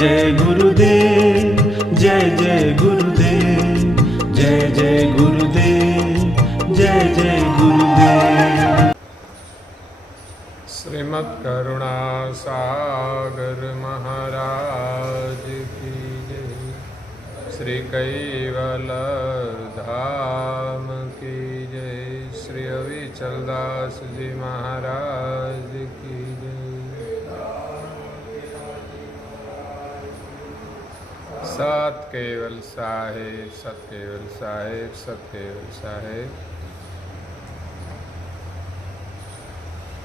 जय गुरुदेव, जय जय गुरुदेव, जय जय गुरुदेव, जय जय गुरुदेव। श्रीमद् करुणा सागर महाराज की जय, श्री कैवल धाम की जय, श्री अविचल दास जी महाराज की जय। सत केवल साहेब, सत केवल साहेब, सत केवल साहेब।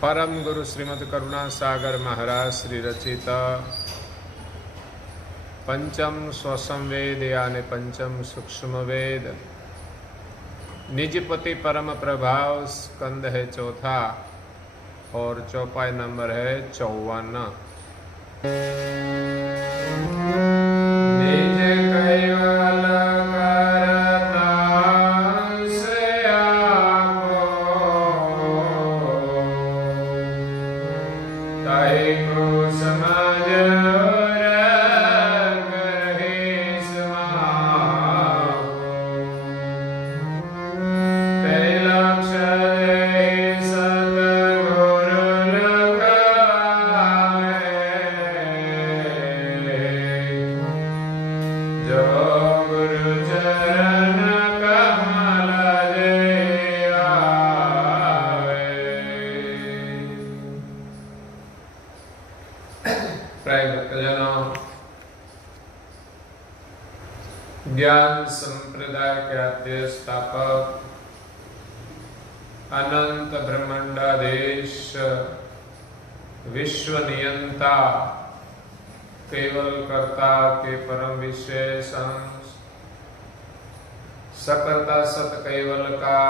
परम गुरु श्रीमद् करुणा सागर महाराज श्री रचित पंचम स्वसंवेद यानी पंचम सूक्ष्म वेद निजपति परम प्रभाव स्कंद है चौथा और चौपाई नंबर है 54। निज कैवल करता से आपो, ताहि को समझ रहे समाओ, ते लक्ष्य सतगुरु लखाए, जो गुरु चरण कमल जे आवे। प्रिय भक्तजनों, ज्ञान संप्रदाय के आद्य स्थापक अनंत ब्रह्मांडाधीश विश्व नियंता केवल कर्ता के परम विशेष अंश सकर्ता सत केवल का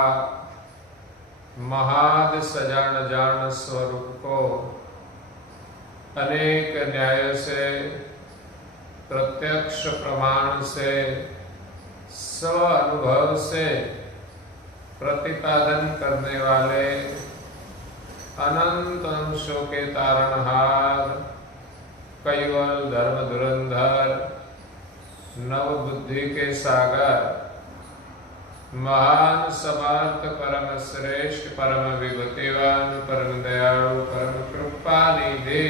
महाद सजान जान स्वरूप को अनेक न्याय से प्रत्यक्ष प्रमाण से स्व अनुभव से प्रतिपादन करने वाले अनंत अंशों के तारणहार कैवल धर्म धुरंधर नव बुद्धि के सागर महान समर्थ परम श्रेष्ठ परम विभूतिवान परम दयालु परम कृपा निधि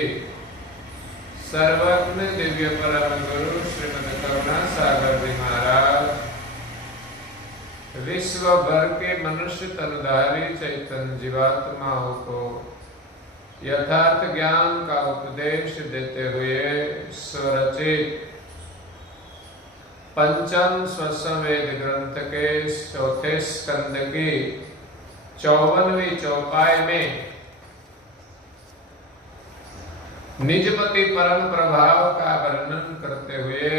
सर्वज्ञ दिव्य परम गुरु श्रीमद् करुणा सागर जी महाराज विश्व भर के मनुष्य तनुधारी चैतन्य जीवात्माओं को यथार्थ ज्ञान का उपदेश देते हुए स्वरचित पंचम स्वसंवेद ग्रंथ के चौथे स्कंद की 54वीं चौपाई में निजपति परम प्रभाव का वर्णन करते हुए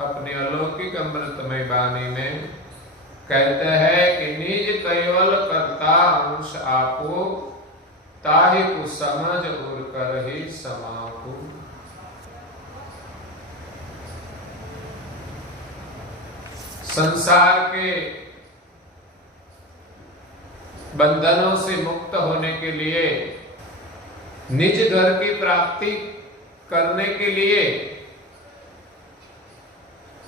अपनी अलौकिक अमृतमय वाणी में कहते हैं कि निज कैवल कर्ता अंश आपो, ताहि को समझ और कर ही समापु। संसार के बंधनों से मुक्त होने के लिए निज घर की प्राप्ति करने के लिए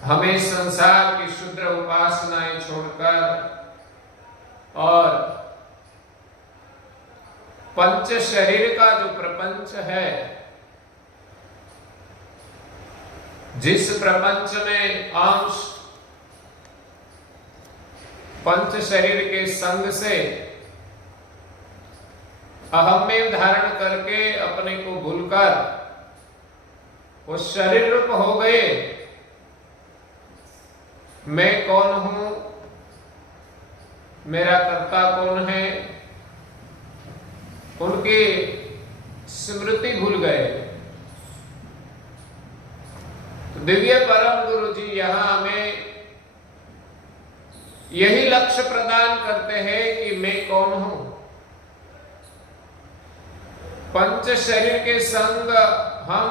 हमें संसार की शुद्र उपासनाएं छोड़कर और पंच शरीर का जो प्रपंच है, जिस प्रपंच में अंश पंच शरीर के संग से अहम में धारण करके अपने को भूलकर वो शरीर रूप हो गए, मैं कौन हूं, मेरा कर्ता कौन है, उनकी स्मृति भूल गए। तो दिव्य परम गुरु जी यहां हमें यही लक्ष्य प्रदान करते हैं कि मैं कौन हूं। पंच शरीर के संग हम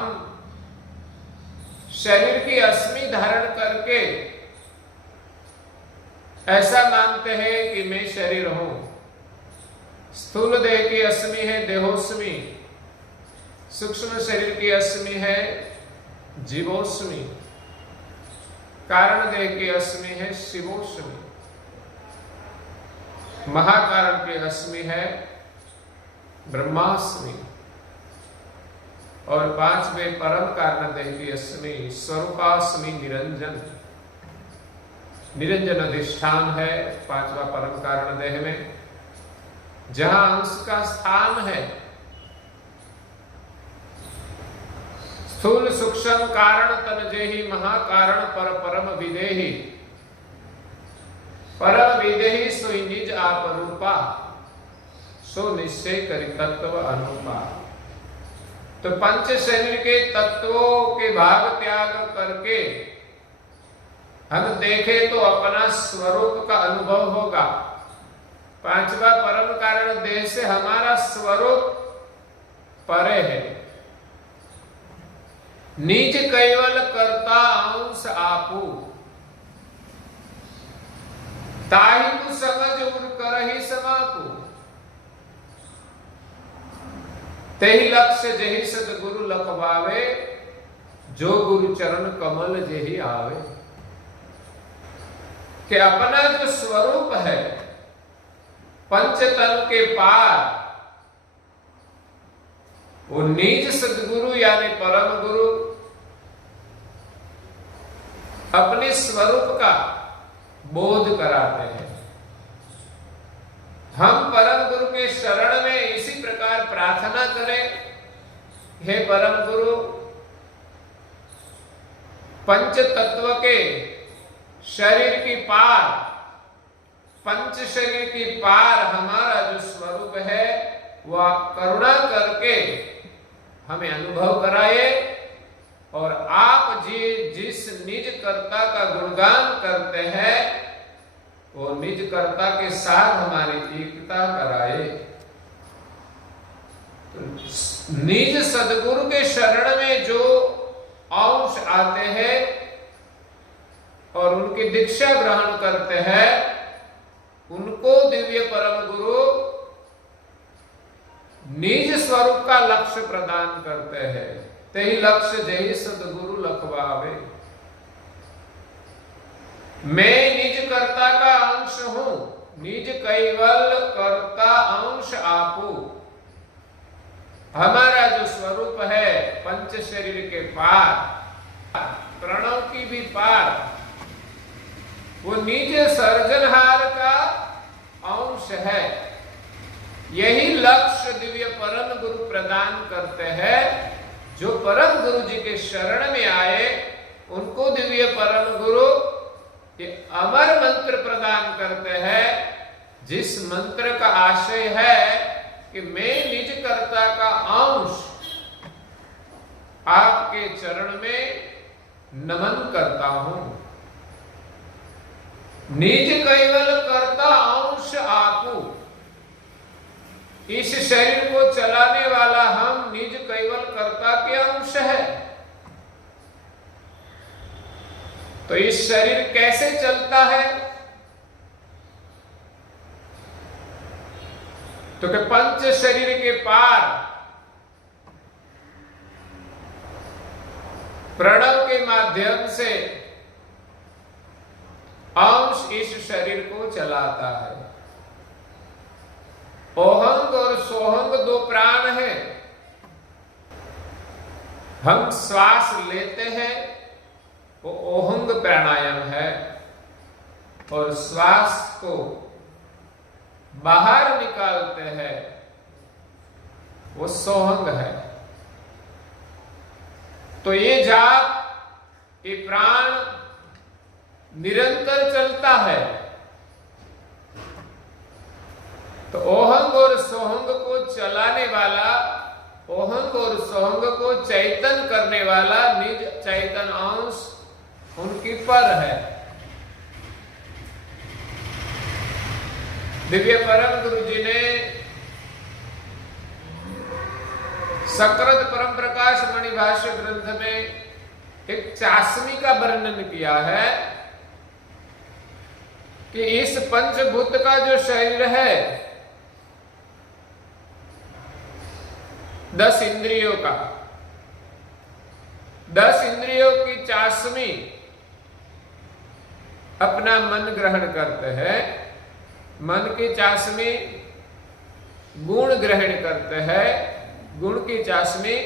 शरीर की अस्मि धारण करके ऐसा मानते हैं कि मैं शरीर हूं। स्थूल देह की अस्मि है देहोस्मि, सूक्ष्म शरीर की अस्मि है जीवोष्मी, कारण देह के अस्मि है शिवोष्मी, महाकारण के अस्मि है ब्रह्मास्मि, और पांचवें परम कारण देह की अस्मि स्वरूपास्मि निरंजन। निरंजन अधिष्ठान है पांचवा परम कारण देह में, जहां अंश का स्थान है। स्थूल सूक्ष्म कारण तन जेहि महाकारण पर परम विदेहि, परम विदेहि सोई निज आप रूपा, सो निश्चय करि तत्व अनुपा। तो पंच शरीर के तत्वों के भाग त्याग करके हम देखें तो अपना स्वरूप का अनुभव होगा। पांचवा परम कारण देह से हमारा स्वरूप परे है। निज कैवल कर्ता अंश आपू, ताहि तु समझ उर करहि समापू। तेहि लक्ष्य जेहि सद्गुरु लखवावे, जो गुरु चरण कमल जेहि आवे। कि अपना जो स्वरूप है पंचतन के पार, वो निज सद्गुरु यानी परम गुरु अपने स्वरूप का बोध कराते हैं। हम परम गुरु के शरण में इसी प्रकार प्रार्थना करें, हे परम गुरु, पंच तत्व के शरीर की पार, पंच शरीर की पार हमारा जो स्वरूप है वो आप करुणा करके हमें अनुभव कराए, और आप जिस निज कर्ता का गुणगान करते हैं वो निज कर्ता के साथ हमारी एकता कराए। तो निज सद्गुरु के शरण में जो अंश आते हैं और उनकी दीक्षा ग्रहण करते हैं, उनको दिव्य परम गुरु निज स्वरूप का लक्ष्य प्रदान करते हैं। तेहि लक्ष्य जेहि सद्गुरु लखवावे। मैं निज कर्ता का अंश हूं, निज कैवल कर्ता अंश आपू। हमारा जो स्वरूप है पंच शरीर के पार, प्रणव की भी पार, वो निज सर्जनहार का अंश है। यही लक्ष्य दिव्य परम गुरु प्रदान करते हैं। जो परम गुरु जी के शरण में आए उनको दिव्य परम गुरु ये अमर मंत्र प्रदान करते हैं, जिस मंत्र का आशय है कि मैं निज कर्ता का अंश आपके चरण में नमन करता हूं। निज कैवल कर्ता अंश आपू। इस शरीर को चलाने वाला हम निज कैवल कर्ता के अंश है। तो इस शरीर कैसे चलता है? तो कि पंच शरीर के पार प्रणव के माध्यम से अंश इस शरीर को चलाता है। ओहंग और सोहंग दो प्राण हैं। हम श्वास लेते हैं वो ओहंग प्राणायाम है, और श्वास को बाहर निकालते हैं वो सोहंग है। तो ये जाप, ये प्राण निरंतर चलता है। तो ओहंग और सोहंग को चलाने वाला, ओहंग और सोहंग को चैतन करने वाला निज चैतन अंश उनकी पर है। दिव्य परम गुरु जी ने सकृत परम प्रकाश मणि भाष्य ग्रंथ में एक चाशनी का वर्णन किया है कि इस पंचभूत का जो शरीर है 10 इंद्रियों का, 10 इंद्रियों की चाशनी अपना मन ग्रहण करते हैं। मन की चाशनी गुण ग्रहण करते हैं, गुण की चाशनी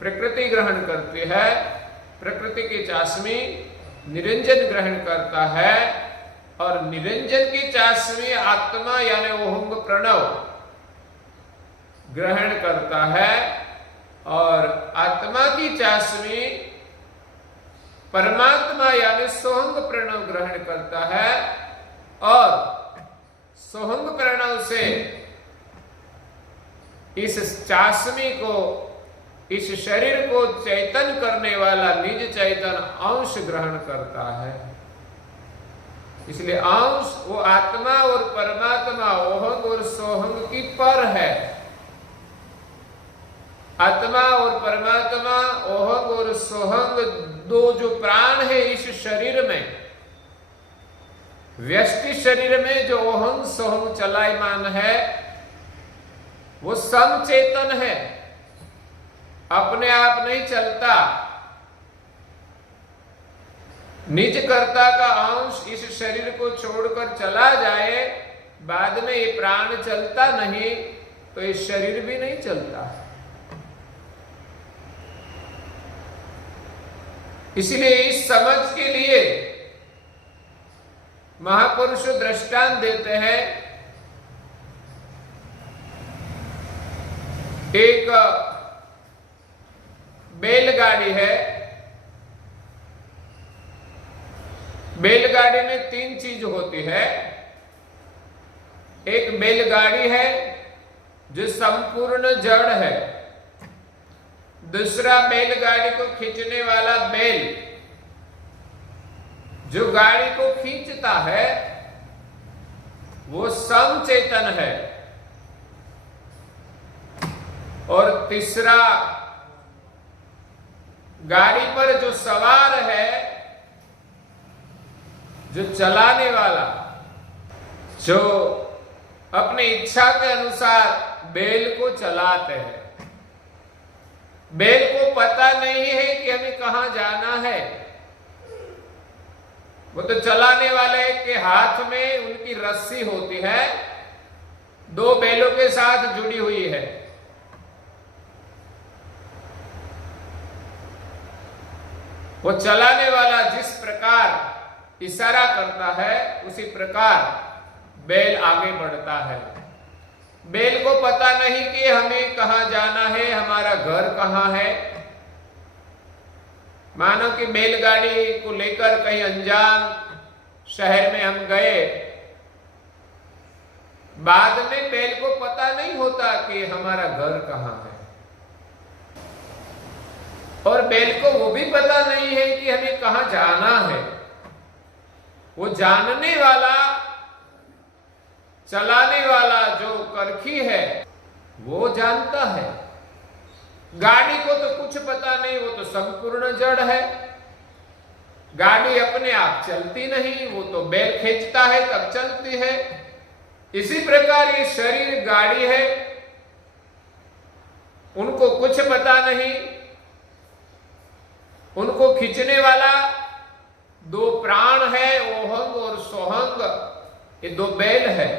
प्रकृति ग्रहण करती है, प्रकृति की चाशनी निरंजन ग्रहण करता है, और निरंजन की चाशनी आत्मा यानी ओहंग प्रणव ग्रहण करता है, और आत्मा की चाशनी परमात्मा यानी सोहंग प्रणव ग्रहण करता है, और सोहंग प्रणव से इस चाशनी को, इस शरीर को चैतन करने वाला निज चैतन अंश ग्रहण करता है। इसलिए अंश वो आत्मा और परमात्मा ओहंग और सोहंग की पर है। आत्मा और परमात्मा, ओहंग और सोहंग, दो जो प्राण है इस शरीर में, व्यष्टि शरीर में जो ओहंग सोहंग चलायमान है वो समचेतन है, अपने आप नहीं चलता। निज कर्ता का अंश इस शरीर को छोड़कर चला जाए, बाद में ये प्राण चलता नहीं तो ये शरीर भी नहीं चलता। इसलिए इस समझ के लिए महापुरुष दृष्टांत देते हैं। एक बैलगाड़ी है, बैलगाड़ी में 3 चीज होती है। एक बैलगाड़ी है जो संपूर्ण जड़ है, दूसरा बैलगाड़ी को खींचने वाला बैल जो गाड़ी को खींचता है वो समचेतन है, और तीसरा गाड़ी पर जो सवार है, जो चलाने वाला, जो अपनी इच्छा के अनुसार बैल को चलाते हैं। बैल को पता नहीं है कि हमें कहां जाना है, वो तो चलाने वाले के हाथ में उनकी रस्सी होती है, 2 बैलों के साथ जुड़ी हुई है। वो चलाने वाला जिस प्रकार इशारा करता है उसी प्रकार बैल आगे बढ़ता है। बैल को पता नहीं कि हमें कहां जाना है, हमारा घर कहां है। मानो कि बैलगाड़ी को लेकर कहीं अनजान शहर में हम गए, बाद में बैल को पता नहीं होता कि हमारा घर कहां है, और बैल को वो भी पता नहीं है कि हमें कहां जाना है। वो जानने वाला, चलाने वाला जो करखी है वो जानता है। गाड़ी को तो कुछ पता नहीं, वो तो संपूर्ण जड़ है, गाड़ी अपने आप चलती नहीं, वो तो बैल खींचता है तब चलती है। इसी प्रकार ये शरीर गाड़ी है, उनको कुछ पता नहीं, उनको खींचने वाला 2 प्राण है, ओहंग और सोहंग, ये 2 बैल है।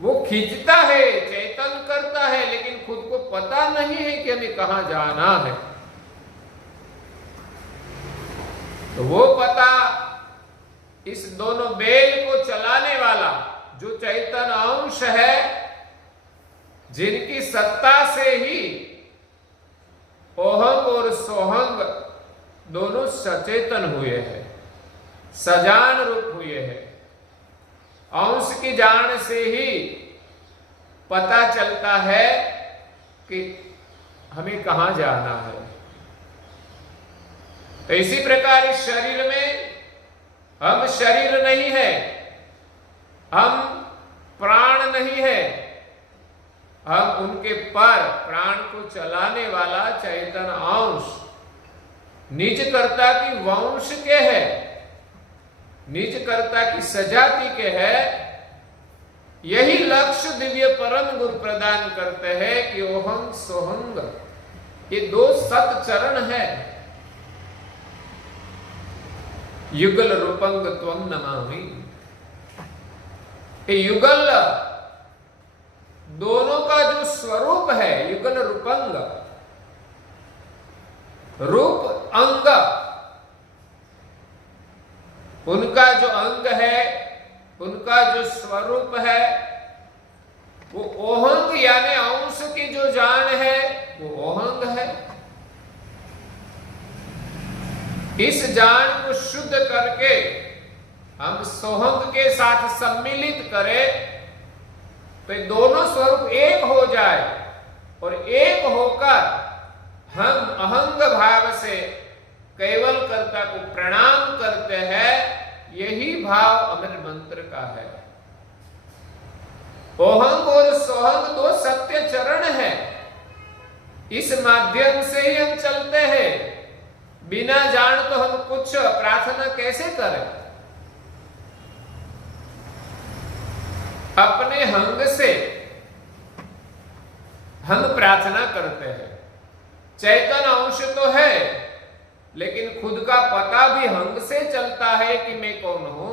वो खींचता है, चेतन करता है, लेकिन खुद को पता नहीं है कि हमें कहां जाना है। तो वो पता इस दोनों बैल को चलाने वाला जो चैतन अंश है, जिनकी सत्ता से ही ओहंग और सोहंग दोनों सचेतन हुए हैं, सजान रूप हुए हैं। अंश की जान से ही पता चलता है कि हमें कहां जाना है। तो इसी प्रकार इस शरीर में हम शरीर नहीं है, हम प्राण नहीं है, हम उनके पर प्राण को चलाने वाला चैतन अंश, निज कर्ता की वंश के है, निज कर्ता की सजाति के है। यही लक्ष्य दिव्य परम गुरु प्रदान करते हैं कि ओहंग सोहंग ये दो सत चरण है। युगल रूपंग त्वं नमामि। ये युगल दोनों का जो स्वरूप है, युगल रूपंग, रूप अंग, उनका जो अंग है, उनका जो स्वरूप है, वो ओहंग यानी अंश की जो जान है वो ओहंग है। इस जान को शुद्ध करके हम सोहंग के साथ सम्मिलित करें तो ये दोनों स्वरूप एक हो जाए और एक होकर हम अहंग भाव से केवल कर्ता को प्रणाम करते हैं। यही भाव अमर मंत्र का है। ओहंग और सोहंग दो सत्य चरण है। इस माध्यम से ही हम चलते हैं। बिना जान तो हम कुछ प्रार्थना कैसे करें? अपने हंग से हम प्रार्थना करते हैं। चैतन्य अंश तो है, लेकिन खुद का पता भी हंग से चलता है कि मैं कौन हूं।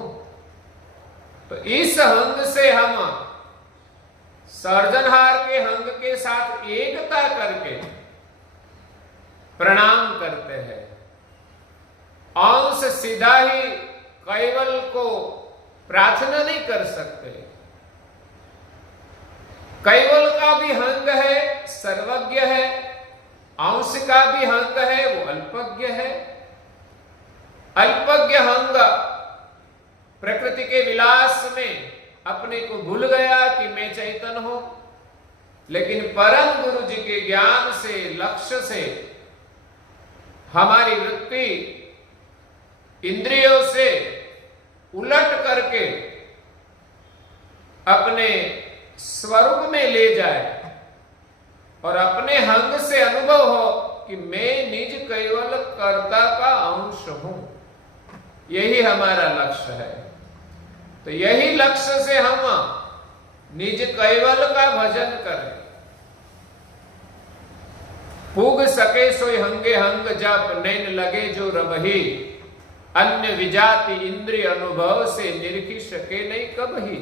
तो इस हंग से हम सर्जनहार के हंग के साथ एकता करके प्रणाम करते हैं। अंश सीधा ही कैवल को प्रार्थना नहीं कर सकते। कैवल का भी हंग है, सर्वज्ञ है। अंश का भी हंग है, वो अल्पज्ञ है। अल्पज्ञ हंग प्रकृति के विलास में अपने को भूल गया कि मैं चैतन्य हूं, लेकिन परम गुरु जी के ज्ञान से, लक्ष्य से हमारी वृत्ति इंद्रियों से उलट करके अपने स्वरूप में ले जाए और अपने हंग से अनुभव हो कि मैं निज केवल कर्ता का अंश हूं। यही हमारा लक्ष्य है। तो यही लक्ष्य से हम निज कैवल का भजन करें। पुग सके सोई हंगे हंग जप, नैन लगे जो रबही, अन्य विजाति इंद्रिय अनुभव से निरखी सके नहीं कबही।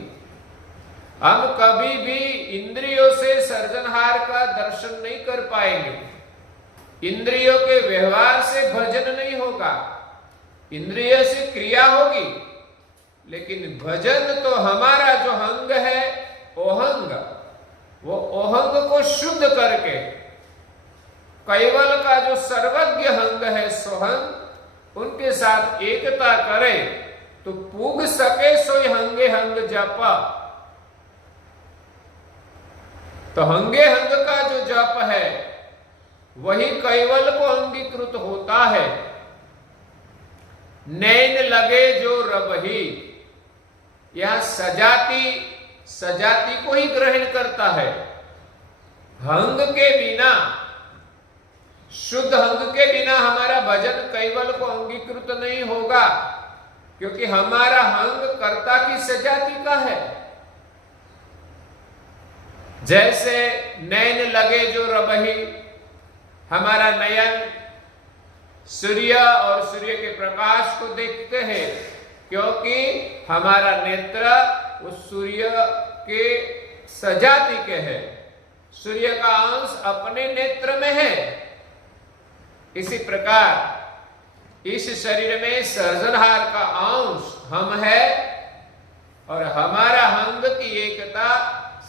हम कभी भी इंद्रियों से सर्जनहार का दर्शन नहीं कर पाएंगे। इंद्रियों के व्यवहार से भजन नहीं होगा। इंद्रिय से क्रिया होगी, लेकिन भजन तो हमारा जो हंग है ओहंग, वो ओहंग को शुद्ध करके कैवल का जो सर्वज्ञ हंग है सोहंग, उनके साथ एकता करे तो पुग सके सोई हंगे हंग जपा। तो हंगे हंग का जो जप है वही कैवल को अंगीकृत होता है। नैन लगे जो रबही, यह सजाति को ही ग्रहण करता है। हंग के बिना, शुद्ध हंग के बिना हमारा भजन कैवल को अंगीकृत नहीं होगा, क्योंकि हमारा हंग कर्ता की सजाति का है। जैसे नैन लगे जो रबही, हमारा नयन सूर्य और सूर्य के प्रकाश को देखते हैं, क्योंकि हमारा नेत्र उस सूर्य के सजाति के है। सूर्य का अंश अपने नेत्र में है। इसी प्रकार इस शरीर में सर्जनहार का अंश हम है और हमारा हंग की एकता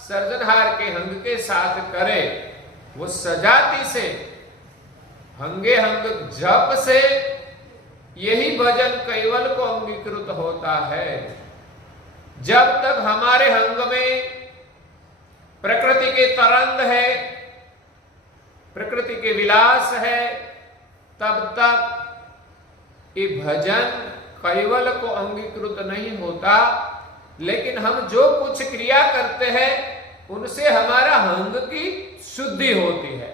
सर्जनहार के हंग के साथ करे। वो सजाति से, हंगे हंग जप से यही भजन कैवल को अंगीकृत होता है। जब तक हमारे हंग में प्रकृति के तरंग है, प्रकृति के विलास है, तब तक ये भजन कैवल को अंगीकृत नहीं होता। लेकिन हम जो कुछ क्रिया करते हैं उनसे हमारा हंग की शुद्धि होती है।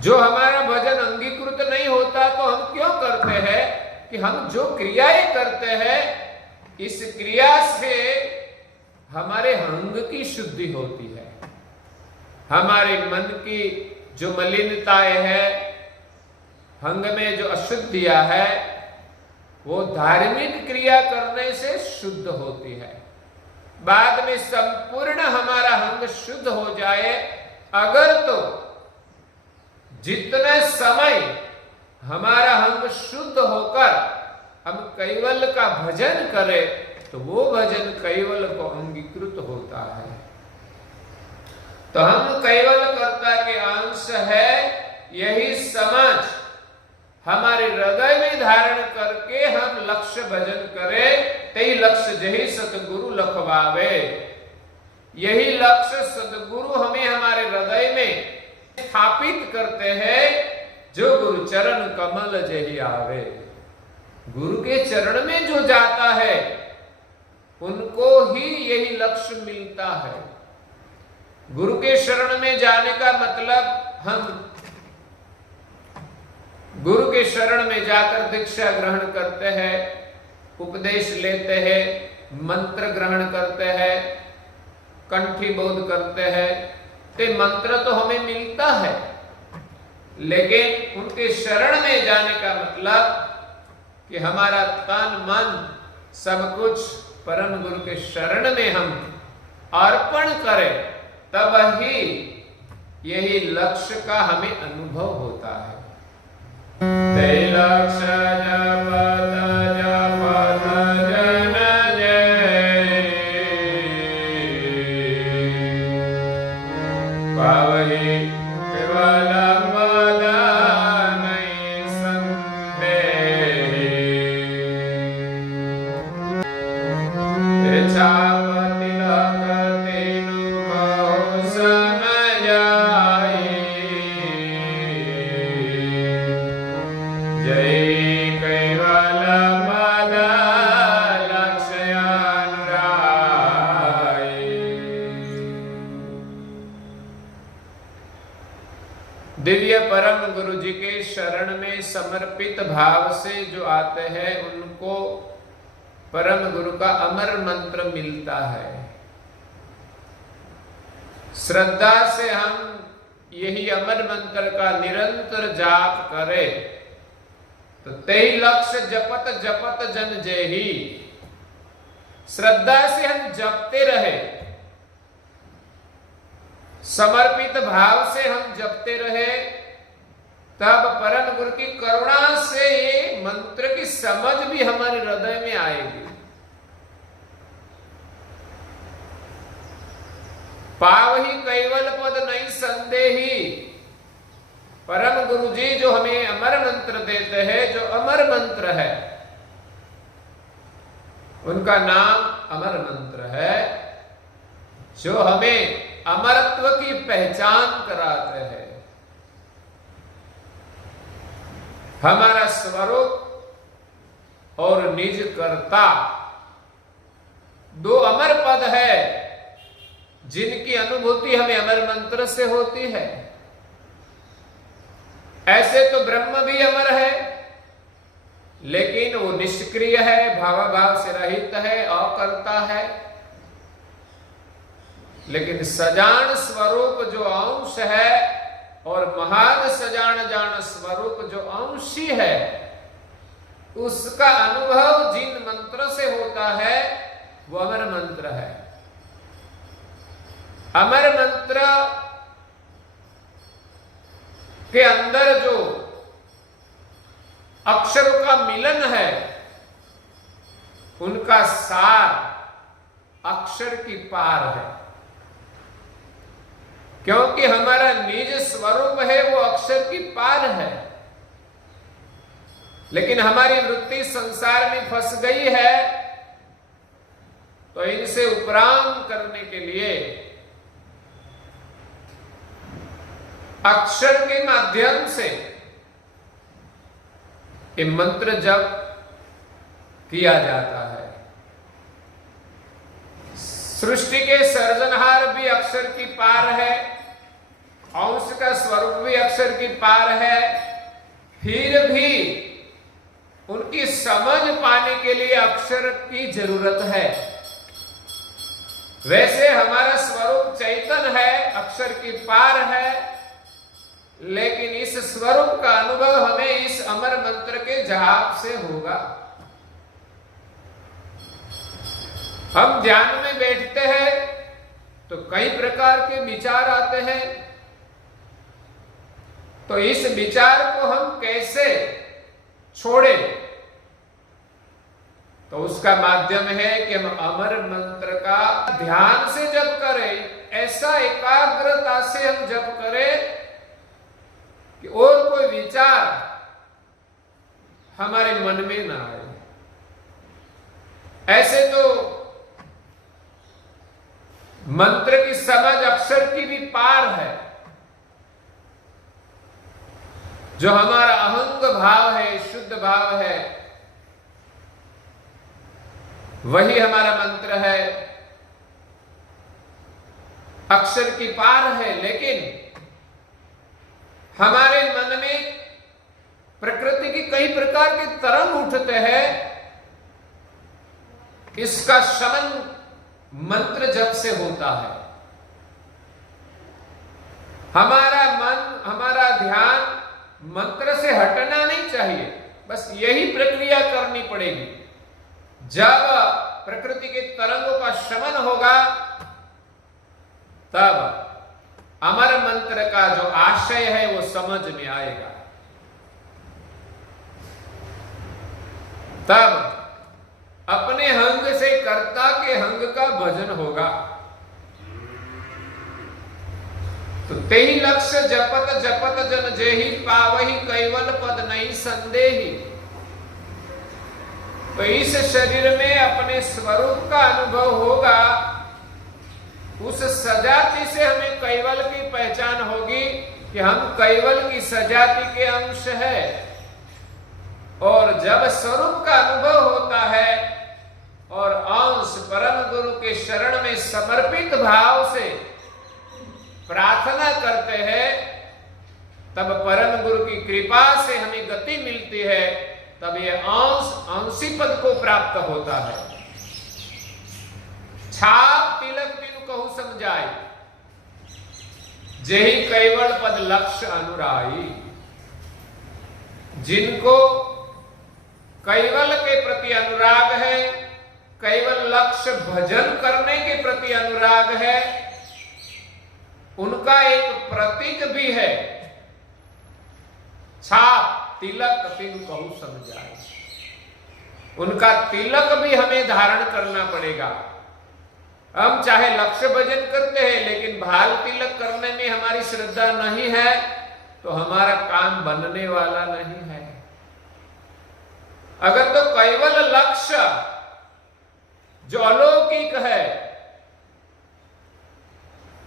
जो हमारा भजन अंगीकृत नहीं होता तो हम क्यों करते हैं कि हम जो क्रियाएं करते हैं इस क्रिया से हमारे हंग की शुद्धि होती है। हमारे मन की जो मलिनताएं है, अंग में जो अशुद्धियां है, वो धार्मिक क्रिया करने से शुद्ध होती है। बाद में संपूर्ण हमारा अंग शुद्ध हो जाए, अगर तो जितने समय हमारा अंग शुद्ध होकर हम कैवल का भजन करें, तो वो भजन कैवल को अंगीकृत होता है। तो हम कैवल कर्ता के अंश है, यही समझ हमारे हृदय में धारण करके हम लक्ष्य भजन करें। तेई लक्ष्य जही सतगुरु लखवावे, यही लक्ष्य सतगुरु हमें हमारे हृदय में स्थापित करते हैं। जो गुरु चरण कमल जही आवे, गुरु के चरण में जो जाता है उनको ही यही लक्ष्य मिलता है। गुरु के शरण में जाने का मतलब हम गुरु के शरण में जाकर दीक्षा ग्रहण करते हैं, उपदेश लेते हैं, मंत्र ग्रहण करते हैं, कंठी बोध करते हैं। ते मंत्र तो हमें मिलता है, लेकिन उनके शरण में जाने का मतलब कि हमारा तन मन सब कुछ परम गुरु के शरण में हम अर्पण करें, तब ही यही लक्ष्य का हमें अनुभव होता है। ते लक्ष्य जपत जपत जन जय, पावहि केवल मद नहीं संदेह, छाप तिलक तेनु कहो सन जाई, जय कैवल मद लक्ष्य अनुराई। दिव्य परम गुरु जी के शरण में समर्पित भाव से जो आते हैं, उनको परम गुरु का अमर मंत्र मिलता है। श्रद्धा से हम यही अमर मंत्र का निरंतर जाप करें, तो तेई लक्ष्य जपत जपत जन जेहि। श्रद्धा से हम जपते रहे, समर्पित भाव से हम जपते रहे, तब परम गुरु की करुणा से ये मंत्र की समझ भी हमारे हृदय में आएगी। पावहि कैवल पद नहीं संदेही। परम गुरु जी जो हमें अमर मंत्र देते हैं, जो अमर मंत्र है, उनका नाम अमर मंत्र है, जो हमें अमरत्व की पहचान कराते हैं। हमारा स्वरूप और निज कर्ता दो अमर पद है, जिनकी अनुभूति हमें अमर मंत्र से होती है। ऐसे तो ब्रह्म भी अमर है, लेकिन वो निष्क्रिय है, भावाभाव से रहित है, अकर्ता है। लेकिन सजान स्वरूप जो अंश है और महान सजान जान स्वरूप जो अंशी है, उसका अनुभव जिन मंत्र से होता है वो अमर मंत्र है। अमर मंत्र के अंदर जो अक्षरों का मिलन है, उनका सार अक्षर की पार है। क्योंकि हमारा निज स्वरूप है वो अक्षर की पार है, लेकिन हमारी वृत्ति संसार में फंस गई है। तो इनसे उपराम करने के लिए अक्षर के माध्यम से ये मंत्र जप किया जाता है। सृष्टि के सर्जनहार भी अक्षर की पार है, अंश का स्वरूप भी अक्षर की पार है, फिर भी उनकी समझ पाने के लिए अक्षर की जरूरत है। वैसे हमारा स्वरूप चैतन्य है, अक्षर की पार है, लेकिन इस स्वरूप का अनुभव हमें इस अमर मंत्र के जाप से होगा। हम ध्यान में बैठते हैं तो कई प्रकार के विचार आते हैं, तो इस विचार को हम कैसे छोड़े? तो उसका माध्यम है कि हम अमर मंत्र का ध्यान से जप करें, ऐसा एकाग्रता से हम जप करें कि और कोई विचार हमारे मन में ना आए। ऐसे तो मंत्र की समझ अक्षर की भी पार है। जो हमारा अहंग भाव है, शुद्ध भाव है, वही हमारा मंत्र है, अक्षर की पार है। लेकिन हमारे मन में प्रकृति की कई प्रकार के तरंग उठते हैं, इसका शमन मंत्र जप से होता है। हमारा मन, हमारा ध्यान मंत्र से हटना नहीं चाहिए, बस यही प्रक्रिया करनी पड़ेगी। जब प्रकृति के तरंगों का शमन होगा, तब अमर मंत्र का जो आशय है वो समझ में आएगा। तब अपने हंग से कर्ता के हंग का भजन होगा। तो तेहि लक्ष्य जपत जपत जन जेहि पावहि कैवल पद नहीं संदेहि। तो इस शरीर में अपने स्वरूप का अनुभव होगा, उस सजाति से हमें कैवल की पहचान होगी कि हम कैवल की सजाति के अंश है। और जब स्वरूप का अनुभव होता है और अंश परम गुरु के शरण में समर्पित भाव से प्रार्थना करते हैं, तब परम गुरु की कृपा से हमें गति मिलती है। तब यह अंश अंशी पद को प्राप्त होता है। छाप तिलक बिनु कहु समझाई, जेहि कैवल पद लक्ष्य अनुराई। जिनको कैवल के प्रति अनुराग है, कैवल लक्ष्य भजन करने के प्रति अनुराग है, उनका एक प्रतीक भी है, छाप तिलक बिनु कहु समझाई। उनका तिलक भी हमें धारण करना पड़ेगा। हम चाहे लक्ष्य भजन करते हैं, लेकिन भाल तिलक करने में हमारी श्रद्धा नहीं है, तो हमारा काम बनने वाला नहीं है। अगर तो कैवल लक्ष्य जो अलौकिक है,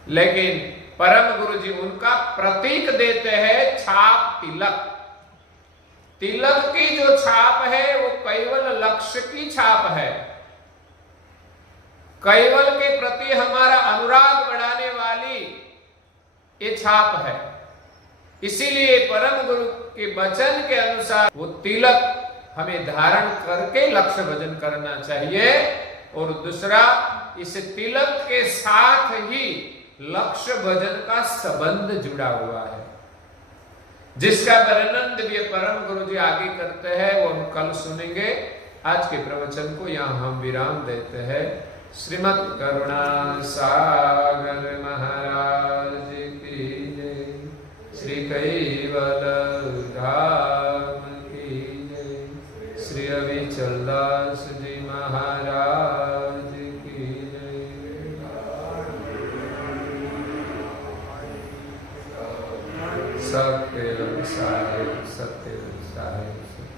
लेकिन परम गुरु जी उनका प्रतीक देते हैं, छाप तिलक। तिलक की जो छाप है वो कैवल लक्ष्य की छाप है। कैवल के प्रति हमारा अनुराग बढ़ाने वाली ये छाप है। इसीलिए परम गुरु के वचन के अनुसार वो तिलक हमें धारण करके लक्ष्य भजन करना चाहिए। और दूसरा, इस तिलक के साथ ही लक्ष्य भजन का संबंध जुड़ा हुआ है, जिसका वर्णन दिव्य परम गुरु जी आगे करते हैं, वो हम कल सुनेंगे। आज के प्रवचन को यहाँ हम विराम देते हैं। श्रीमद् करुणा सागर महाराज की जय, श्री कैवल धाम की जय, श्री अविचल दास जी महाराज की जय। सत्य साहेब, सत्य साहेब।